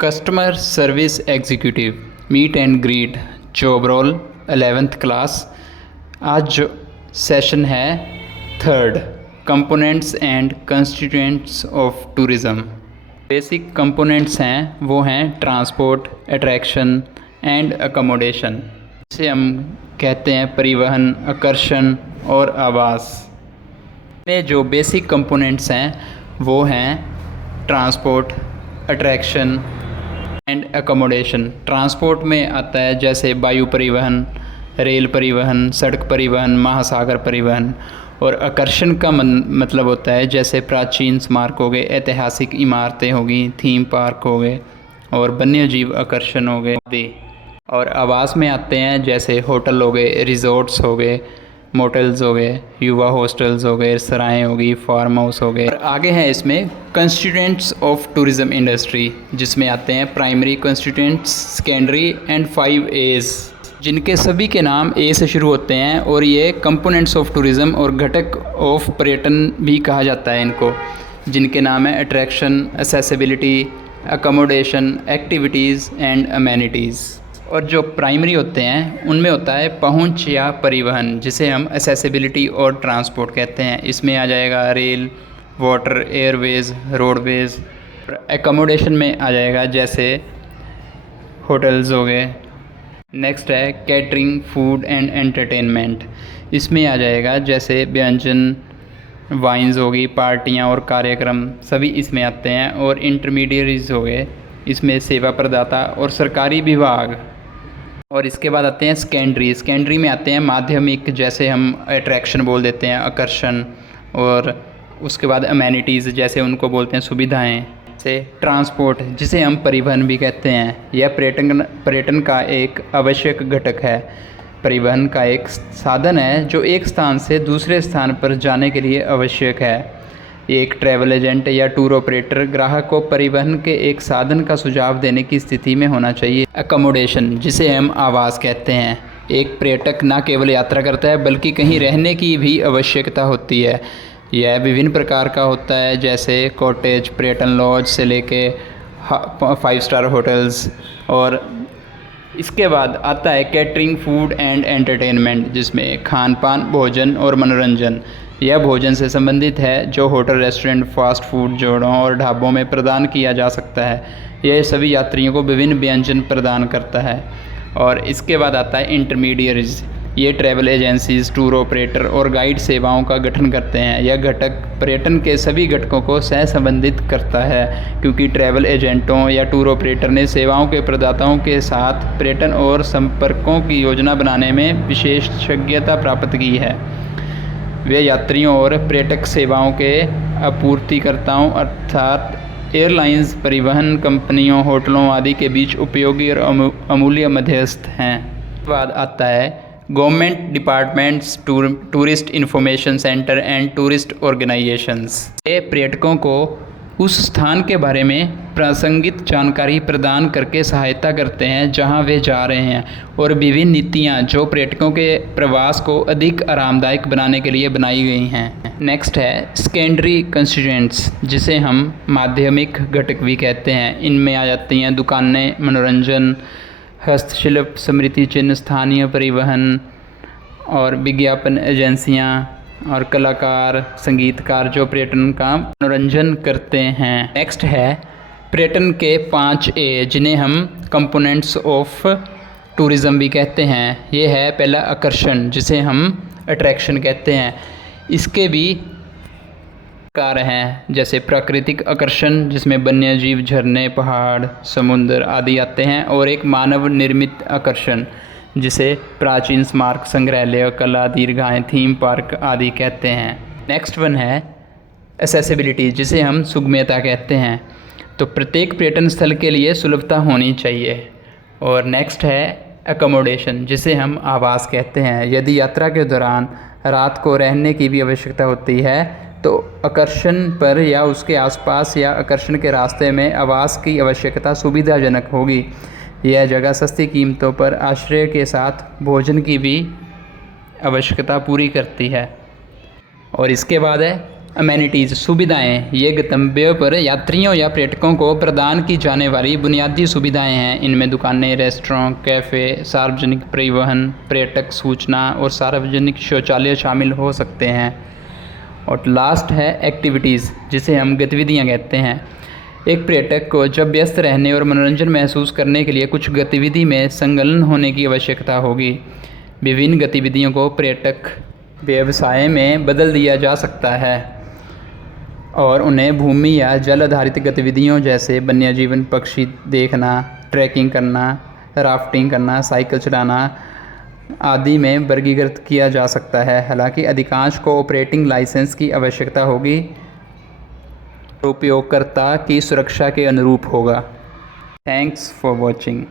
Customer service executive meet and greet job role 11th class. आज जो session है third, components and constituents of tourism. Basic components हैं वो हैं transport, attraction and accommodation, जिसे हम कहते हैं परिवहन, आकर्षण और आवास। में जो बेसिक कंपोनेंट्स हैं वो हैं transport, attraction and accommodation. Transport में आता है जैसे वायु परिवहन, रेल परिवहन, सड़क परिवहन, महासागर परिवहन। और आकर्षण का मतलब होता है जैसे प्राचीन स्मारक हो गए, ऐतिहासिक इमारतें हो गई, थीम पार्क हो गए और वन्यजीव आकर्षण हो गए आदि। और आवास में आते हैं जैसे होटल हो गए, रिजॉर्ट्स हो गए, मोटल्स हो गए, युवा हॉस्टल्स हो गए, सराएँ हो गई, फार्म हाउस हो गए। और आगे हैं इसमें कंस्टिट्यूएंट्स ऑफ टूरिज़्म इंडस्ट्री, जिसमें आते हैं primary constituents, secondary and 5 A's, जिनके सभी के नाम ए से शुरू होते हैं। और ये कंपोनेंट्स ऑफ टूरिज़्म और घटक ऑफ पर्यटन भी कहा जाता है इनको, जिनके नाम है attraction, accessibility, accommodation, activities and amenities. और जो प्राइमरी होते हैं उनमें होता है पहुंच या परिवहन, जिसे हम एक्सेसिबिलिटी और ट्रांसपोर्ट कहते हैं। इसमें आ जाएगा rail, water, Airways, roadways. Accommodation में आ जाएगा जैसे होटल्स हो गए। नेक्स्ट है कैटरिंग, फूड एंड एंटरटेनमेंट। इसमें आ जाएगा जैसे व्यंजन, वाइन्स होगी, पार्टियां और कार्यक्रम, सभी इसमें आते हैं। और इंटरमीडियरीज हो गए, इसमें सेवा प्रदाता और सरकारी विभाग। और इसके बाद आते हैं सेकेंडरी। सेकेंडरी में आते हैं माध्यमिक, जैसे हम अट्रैक्शन बोल देते हैं, आकर्षण। और उसके बाद अमेनिटीज़, जैसे उनको बोलते हैं सुविधाएं। से ट्रांसपोर्ट, जिसे हम परिवहन भी कहते हैं, यह पर्यटन का एक आवश्यक घटक है। परिवहन का एक साधन है जो एक स्थान से दूसरे स्थान पर जाने के लिए आवश्यक है। एक ट्रैवल एजेंट या टूर ऑपरेटर ग्राहक को परिवहन के एक साधन का सुझाव देने की स्थिति में होना चाहिए। अकोमोडेशन, जिसे हम आवास कहते हैं, एक पर्यटक न केवल यात्रा करता है बल्कि कहीं रहने की भी आवश्यकता होती है। यह विभिन्न प्रकार का होता है, जैसे कॉटेज, पर्यटन लॉज से लेके 5 स्टार होटल्स। और इसके बाद आता है कैटरिंग, फूड एंड एंटरटेनमेंट, जिसमें खान पान, भोजन और मनोरंजन। यह भोजन से संबंधित है जो होटल, रेस्टोरेंट, फास्ट फूड जोड़ों और ढाबों में प्रदान किया जा सकता है। यह सभी यात्रियों को विभिन्न व्यंजन प्रदान करता है। और इसके बाद आता है इंटरमीडियरीज। ये ट्रैवल एजेंसीज, टूर ऑपरेटर और गाइड सेवाओं का गठन करते हैं। यह घटक पर्यटन के सभी घटकों को सह संबंधित करता है, क्योंकि ट्रैवल एजेंटों या टूर ऑपरेटर ने सेवाओं के प्रदाताओं के साथ पर्यटन और संपर्कों की योजना बनाने में विशेषज्ञता प्राप्त की है। वे यात्रियों और पर्यटक सेवाओं के आपूर्तिकर्ताओं अर्थात एयरलाइंस, परिवहन कंपनियों, होटलों आदि के बीच उपयोगी और अमूल्य मध्यस्थ हैं। उसके बाद आता है government departments, tourist information centre and tourist organisations. ये पर्यटकों को उस स्थान के बारे में प्रासंगिक जानकारी प्रदान करके सहायता करते हैं जहां वे जा रहे हैं, और विभिन्न नीतियां जो पर्यटकों के प्रवास को अधिक आरामदायक बनाने के लिए बनाई गई हैं। नेक्स्ट है सेकेंडरी कंस्टिट्यूएंट्स, जिसे हम माध्यमिक घटक भी कहते हैं। इनमें आ जाती हैं दुकानें, मनोरंजन, हस्तशिल्प, स्मृति चिन्ह, स्थानीय परिवहन और विज्ञापन एजेंसियां और कलाकार, संगीतकार जो पर्यटन का मनोरंजन करते हैं। नेक्स्ट है पर्यटन के 5 A, जिन्हें हम कंपोनेंट्स ऑफ टूरिज़्म भी कहते हैं। ये है पहला आकर्षण, जिसे हम अट्रैक्शन कहते हैं। इसके भी प्रकार हैं, जैसे प्राकृतिक आकर्षण, जिसमें वन्यजीव, झरने, पहाड़, समुद्र आदि आते हैं। और एक मानव निर्मित आकर्षण, जिसे प्राचीन स्मारक, संग्रहालय, कला, दीर्घाएं, थीम पार्क आदि कहते हैं। नेक्स्ट वन है एक्सेसिबिलिटी, जिसे हम सुगम्यता कहते हैं। तो प्रत्येक पर्यटन स्थल के लिए सुलभता होनी चाहिए। और नेक्स्ट है अकोमोडेशन, जिसे हम आवास कहते हैं। यदि यात्रा के दौरान रात को रहने की भी आवश्यकता होती है तो आकर्षण पर या उसके आसपास या आकर्षण के रास्ते में आवास की आवश्यकता सुविधाजनक होगी। यह जगह सस्ती कीमतों पर आश्रय के साथ भोजन की भी आवश्यकता पूरी करती है। और इसके बाद है अमेनिटीज़ सुविधाएं, ये गंतव्यों पर यात्रियों या पर्यटकों को प्रदान की जाने वाली बुनियादी सुविधाएं हैं। इनमें दुकानें, रेस्टोरेंट, कैफ़े, सार्वजनिक परिवहन, पर्यटक सूचना और सार्वजनिक शौचालय शामिल हो सकते हैं। और लास्ट है एक्टिविटीज़, जिसे हम गतिविधियां कहते हैं। एक पर्यटक को जब व्यस्त रहने और मनोरंजन महसूस करने के लिए कुछ गतिविधि में संलग्न होने की आवश्यकता होगी। विभिन्न गतिविधियों को पर्यटक व्यवसाय में बदल दिया जा सकता है और उन्हें भूमि या जल आधारित गतिविधियों जैसे वन्यजीवन, पक्षी देखना, ट्रैकिंग करना, राफ्टिंग करना, साइकिल चलाना आदि में वर्गीकृत किया जा सकता है। हालांकि अधिकांश को ऑपरेटिंग लाइसेंस की आवश्यकता होगी, उपयोगकर्ता की सुरक्षा के अनुरूप होगा। Thanks for watching.